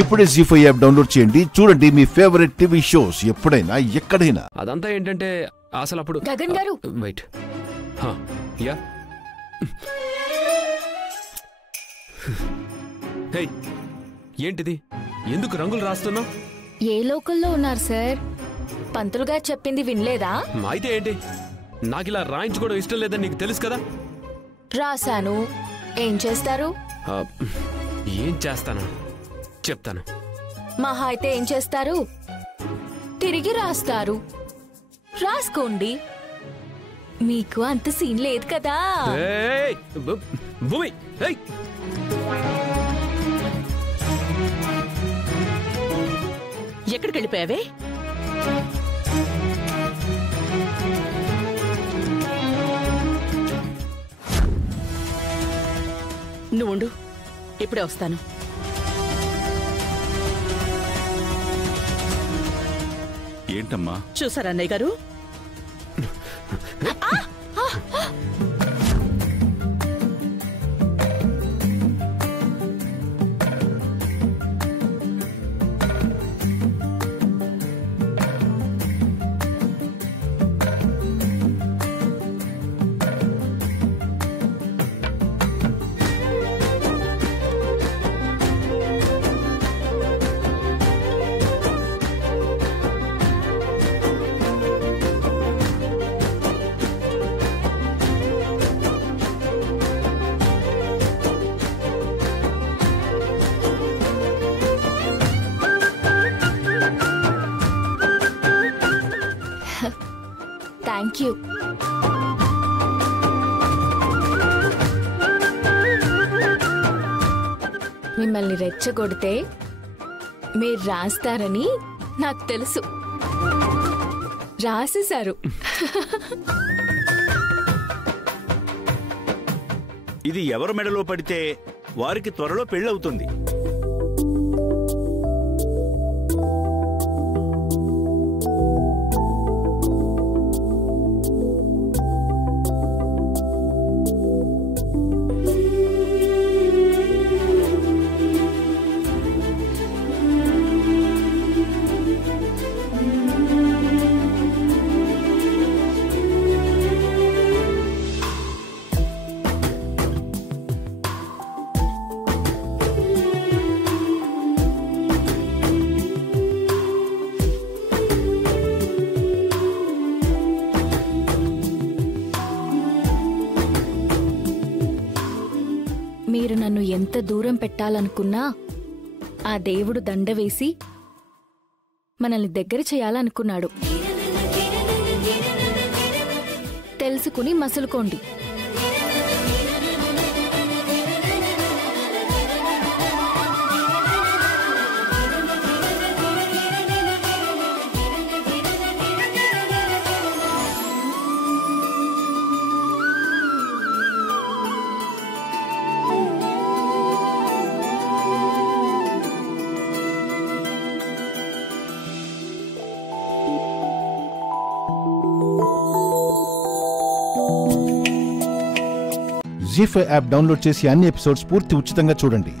ఇప్పుడే జీ5 app download చేయండి. చూడండి మీ ఫేవరెట్ టీవీ షోస్ ఎప్పుడైనా ఎక్కడైనా. అదంతా ఏంటంటే అసలు అప్పుడు గగన్ గారు వెయిట్. యా హే, ఏంటిది? ఎందుకు రంగులు రాస్తున్నావు? ఏ లోకల్లో ఉన్నారు సార్? పంతులు గారు చెప్పింది వినలేదా? అయితే ఏంటి? నాకు ఇలా రాయించుకోవడం ఇష్టం లేదని నీకు తెలుసు కదా. రాశాను. ఏం చేస్తారు? ఏం చేస్తాను చెప్తాను. మహా అయితే ఏం చేస్తారు? తిరిగి రాస్తారు. రాసుకోండి. మీకు అంత సీన్ లేదు కదా. భూమి ఎక్కడికి వెళ్ళిపోయావే? నువ్వుండు, ఇప్పుడే వస్తాను. ఏంటమ్మా? చూసారా అన్నయ్య గారు? Thank you. మిమ్మల్ని రెచ్చగొడితే మీరు రాస్తారని నాకు తెలుసు. రాసేశారు. ఇది ఎవరి మెడలో పడితే వారికి త్వరలో పెళ్ళవుతుంది. మీరు నన్ను ఎంత దూరం పెట్టాలనుకున్నా ఆ దేవుడు దండ వేసి మనల్ని దగ్గర చేయాలనుకున్నాడు. తెలుసుకుని మసులుకోండి. జీ5 యాప్ డౌన్లోడ్ చేసి అన్ని ఎపిసోడ్స్ పూర్తి ఉచితంగా చూడండి.